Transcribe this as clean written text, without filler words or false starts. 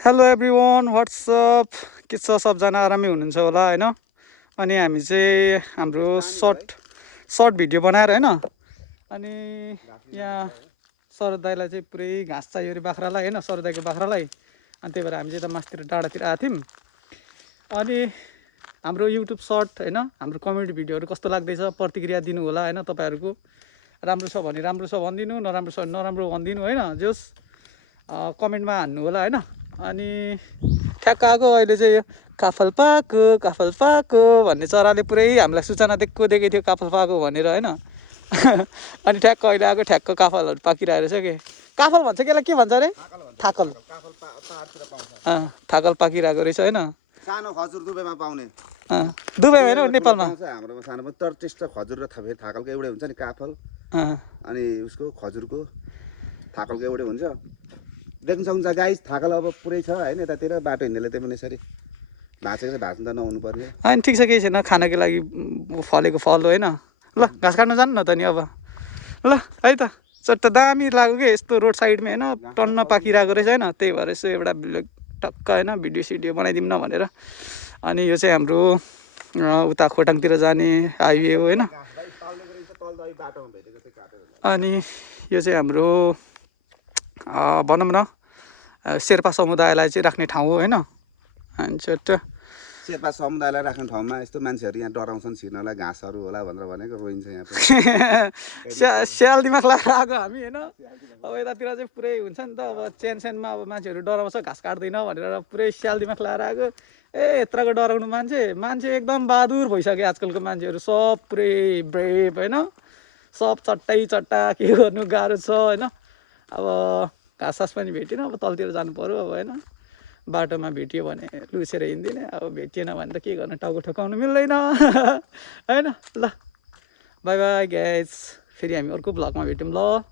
Hello everyone WhatsApp के छ सबजना आरामै हुनुहुन्छ होला हैन अनि हामी चाहिँ हाम्रो सर्ट भिडियो बनाएर हैन अनि यहाँ शरद दाइलाई चाहिँ पुरै घाँस चाहियो अरे बाख्रालाई हैन शरद दाइको बाख्रालाई अनि त्यही भएर हामी चाहिँ त मास्तिर डाँडातिर आएको थियौँ अनि हाम्रो युट्युब सर्ट हैन हाम्रो कमेडी भिडियोहरू कस्तो लाग्दैछ प्रतिक्रिया दिनु होला हैन तपाईहरुको राम्रो छ भने राम्रो छ भनिदिनु नराम्रो छ भने नराम्रो भनिदिनु हैन जस कमेन्टमा हान्नु होला हैन अनि ठ्याक्क आएको अहिले चाहिँ यो काफल पाको भन्ने चराले पुरै हामीलाई सूचना दिएको थियो काफल पाको भनेर हैन अनि ठ्याक्क अहिले आएको ठ्याक्क काफलहरू पाकिरहेको रहेछ के काफल भन्छ केलाई के भन्छ अरे थाकल थाकल पाकिरहेको रहेछ हैन सानो खजुर दुबईमा पाउने दुबई हैन नेपालमा हाम्रोमा सानो तर त्यस्तो खजुर र थाकलको एउटै हुन्छ नि काफल अनि उसको खजुरको थाकलको एउटै हुन्छ देख्न सक्नुहुन्छ गाइस थाकल अब पुरै छ हैन यतातिर बाटो हिँड्नेले त्यही पनि यसरी भाँचेको छ भाँच्नु त नहुनु पर्ने हैन ठिक छ केही छैन खानाको लागि फलेको फल हो हैन ल घाँस काट्न जानु न त नि अब ल है त चट्ट दामी लाग्यो के यस्तो रोड साइडमा हैन टन्न पाकिरहेको रहेछ हैन त्यही भएर यसो एउटा टक्क हैन भिडियो सिडियो बनाइदिउँ न भनेर अनि यो चाहिँ हाम्रो उता खोटाङतिर जाने हाइवे हो हैन अनि यो चाहिँ हाम्रो भनौँ न शेर्पा समुदायलाई चाहिँ राख्ने ठाउँ हो हैन अनि चट्ट शेर्पा समुदायलाई राख्ने ठाउँमा यस्तो मान्छेहरू यहाँ डराउँछन् छिर्नलाई घाँसहरू होला भनेर भनेको रोइन्छ यहाँ स्याल दिमाग लगाएर आएको हामी हैन अब यतातिर चाहिँ पुरै हुन्छ नि त अब चेनमा अब मान्छेहरू डराउँछ घाँस काट्दैन भनेर पुरै स्याल दिमाग लगाएर आएको यत्रको डराउनु मान्छे एकदम बहादुर भइसक्यो आजकलको मान्छेहरू सब पुरै ब्रेभ हैन सब चट्टा के गर्नु गाह्रो छ हैन अब घाँस पनि भेटिन अब तलतिर जानु पर्यो अब हैन बाटोमा भेटियो भने लुसेर हिँड्दिने अब भेटिएन भने त के गर्नु टाउको ठोकाउनु मिल्दैन हैन ल बाई बाई गाइस फेरि हामी अर्को भ्लगमा भेटौँ ल।